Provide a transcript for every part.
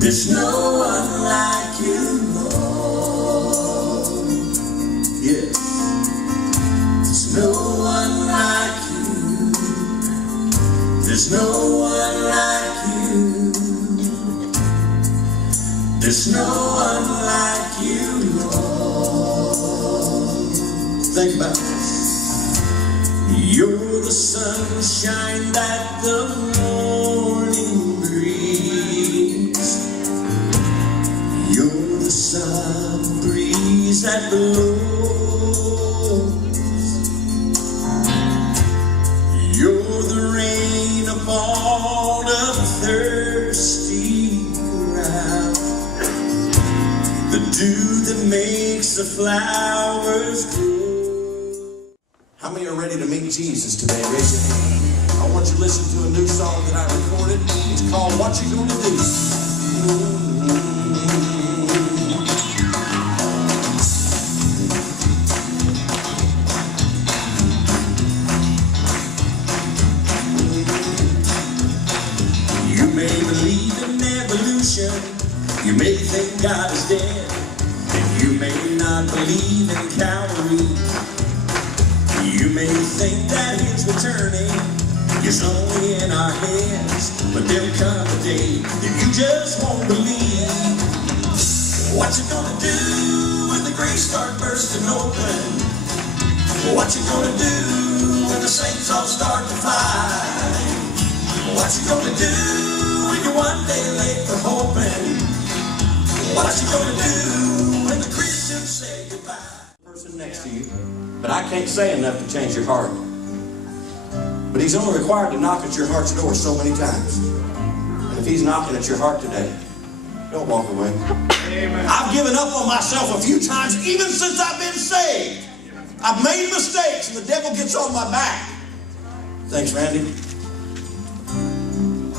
There's no one like you, Lord. Yes. There's no one like you. There's no one like you. There's no one like you, Lord. Think about this. You're the sunshine that the morning breeze. You're the sun breeze that blows. You're the rain upon a thirsty ground. The dew that makes the flowers grow. How many are ready to meet Jesus today? Raise your hand. I want you to listen to a new song that I recorded. It's called What You Gonna Do. You may believe in evolution. You may think God is dead. And you may not believe in Calvary. You may think that His returning is only in our heads, but there'll come a day that you just won't believe. What you gonna do when the graves start bursting open? What you gonna do when the saints all start to fly? What you gonna do when you're one day late for hoping? What you gonna do when the Christians say goodbye? Person next to you, but I can't say enough to change your heart. But He's only required to knock at your heart's door so many times. And if He's knocking at your heart today, don't walk away. Amen. I've given up on myself a few times, even since I've been saved. I've made mistakes, and the devil gets on my back. Thanks, Randy.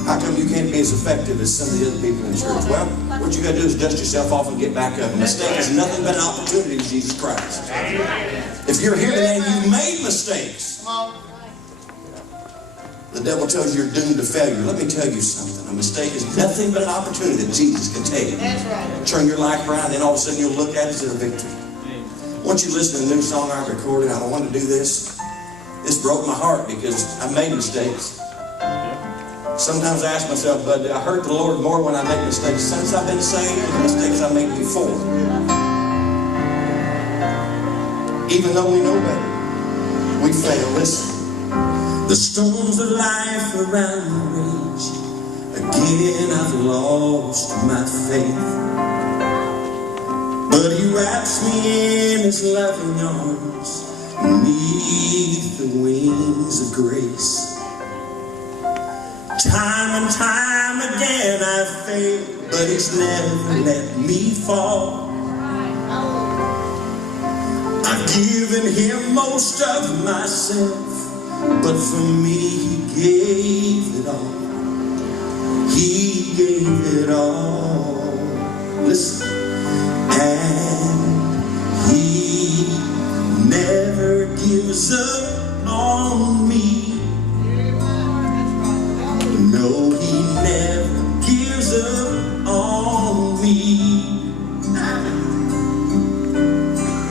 How come you can't be as effective as some of the other people in church? Well, what you got to do is dust yourself off and get back up. A mistake is nothing but an opportunity with Jesus Christ. If you're here today and you made mistakes, the devil tells you you're doomed to failure. Let me tell you something. A mistake is nothing but an opportunity that Jesus can take. That's right. Turn your life around, and all of a sudden you'll look at it as a victory. Once you listen to a new song I recorded, I don't want to do this. This broke my heart because I made mistakes. Sometimes I ask myself, but I hurt the Lord more when I make mistakes since I've been saved than the mistakes I made before. Even though we know better, we fail. Listen. The storms of life around me rage. Again I've lost my faith. But He wraps me in His loving arms beneath the wings of grace. Time and time again I've failed, but He's never let me fall. I've given Him most of myself, but for me He gave it all. He gave it all. Listen. And He never gives up on me. No, He never gives up on me.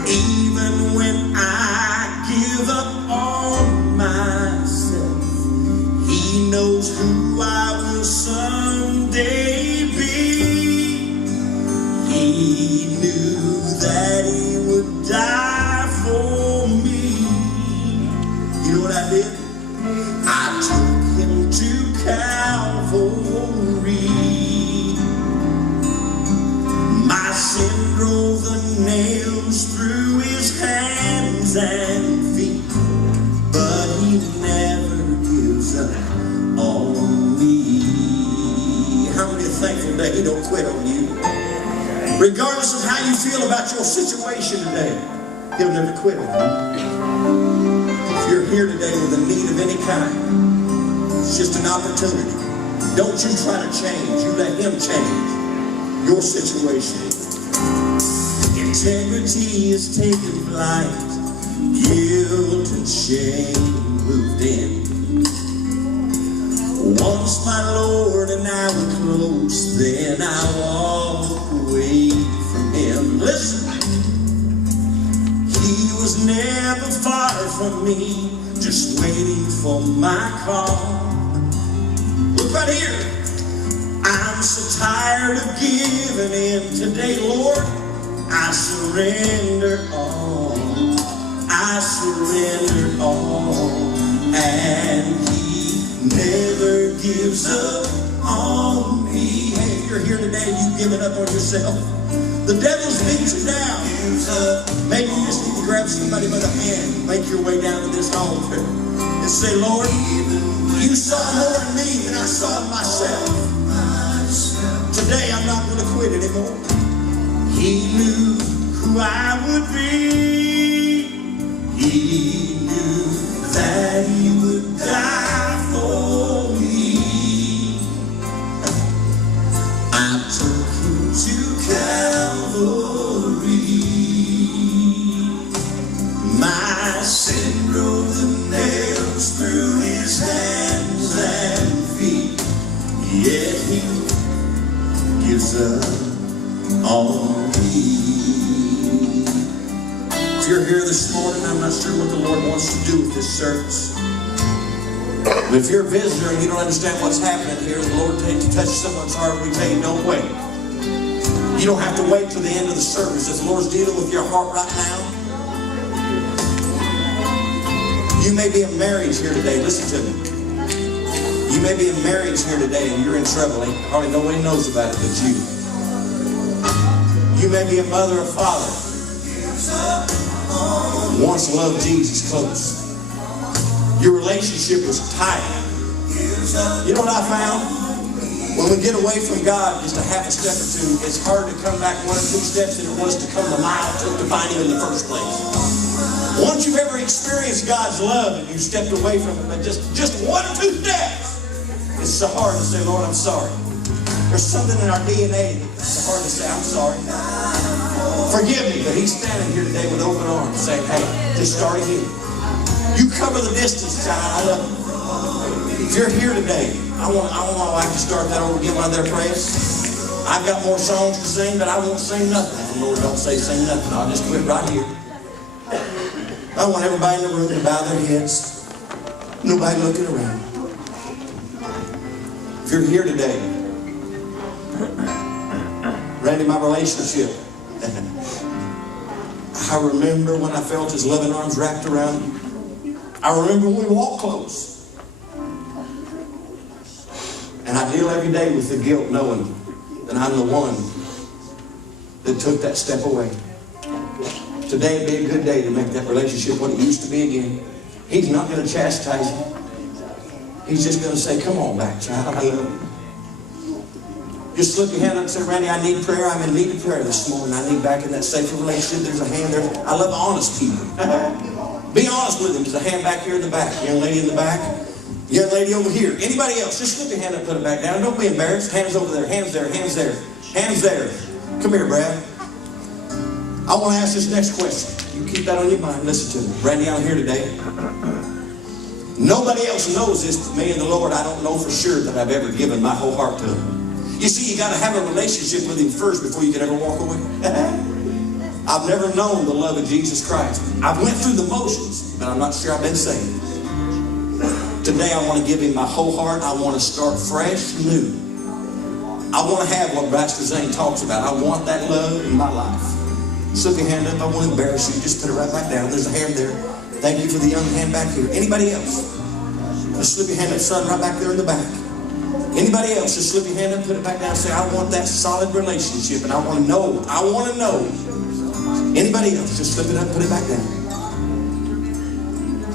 Even when I give up on myself, He knows who I will someday be. He knew that He would die for me. You know what I did? I took Him to Calvary. My sin drove the nails through His hands and feet, but He never gives up on me. How many are thankful that He don't quit on you? Regardless of how you feel about your situation today, He'll never quit on you. If you're here today with a need of any kind, it's just an opportunity. Don't you try to change. You let Him change your situation. Integrity is taking flight. Guilt and shame moved in. Once my Lord and I were close. then I walk away from him. Listen, he was never far from me, just waiting for my call. Look right here. I'm so tired of giving in today, Lord. I surrender all. I surrender all. And he never gives up on me. Hey, if you're here today and you've given up on yourself, the devil's beat you down. Maybe you just need to grab somebody by the hand, make your way down to this altar, and say, Lord, you saw more in me than I saw in myself. Today I'm not going to quit anymore. He knew who I would be. He knew that he would die for me. I took him to Calvary. My sin drove the nails through his hands and feet. Yet he gives up on me. If you're here this morning, I'm not sure what the Lord wants to do with this service. But if you're a visitor and you don't understand what's happening here, the Lord takes to touch someone's heart, we tell you, don't wait. You don't have to wait till the end of the service. If the Lord's dealing with your heart right now, you may be in marriage here today. Listen to me. You may be in marriage here today and you're in trouble. Hardly nobody knows about it but you. You may be a mother or father. Once loved Jesus close. Your relationship was tight. You know what I found? When we get away from God just a half a step or two, it's hard to come back 1 or 2 steps than it was to come the mile to find him in the first place. Once you've ever experienced God's love and you stepped away from it, but just 1 or 2 steps, it's so hard to say, Lord, I'm sorry. There's something in our DNA that's so hard to say, I'm sorry. Forgive me. But he's standing here today with open arms saying, hey, just start again. You cover the distance, child. I love you. If you're here today, I want my wife to start that over again while they're praying. I've got more songs to sing, but I won't sing nothing. If the Lord don't say sing nothing, I'll just quit right here. I want everybody in the room to bow their heads. Nobody looking around. If you're here today, Randy, my relationship, I remember when I felt his loving arms wrapped around you. I remember when we walked close. And I deal every day with the guilt knowing that I'm the one that took that step away. Today would be a good day to make that relationship what it used to be again. He's not going to chastise you. He's just going to say, come on back, child. I love you. Just slip your hand up and say, Randy, I need prayer. I'm in need of prayer this morning. I need back in that safer relationship. There's a hand there. I love honest people. Be honest with him. There's a hand back here in the back. Young lady in the back. Young lady over here. Anybody else? Just slip your hand up and put it back down. Don't be embarrassed. Hands over there. Hands there. Hands there. Hands there. Come here, Brad. I want to ask this next question. You keep that on your mind. Listen to me. Randy, I'm here today. Nobody else knows this but me and the Lord. I don't know for sure that I've ever given my whole heart to him. You see, you got to have a relationship with him first before you can ever walk away. I've never known the love of Jesus Christ. I've went through the motions, but I'm not sure I've been saved. Today I want to give him my whole heart. I want to start fresh, new. I want to have what Pastor Zane talks about. I want that love in my life. Slip your hand up. I won't embarrass you. Just put it right back down. There's a hand there. Thank you for the young hand back here. Anybody else? Just slip your hand up, son, right back there in the back. Anybody else? Just slip your hand up, put it back down, and say, I want that solid relationship, and I want to know. I want to know. Anybody else? Just slip it up, put it back down.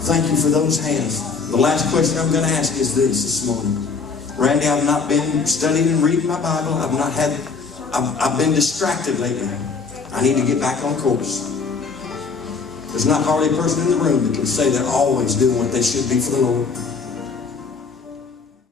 Thank you for those hands. The last question I'm going to ask is this morning. Randy, I've not been studying and reading my Bible. I've been distracted lately. I need to get back on course. There's not hardly a person in the room that can say they're always doing what they should be for the Lord.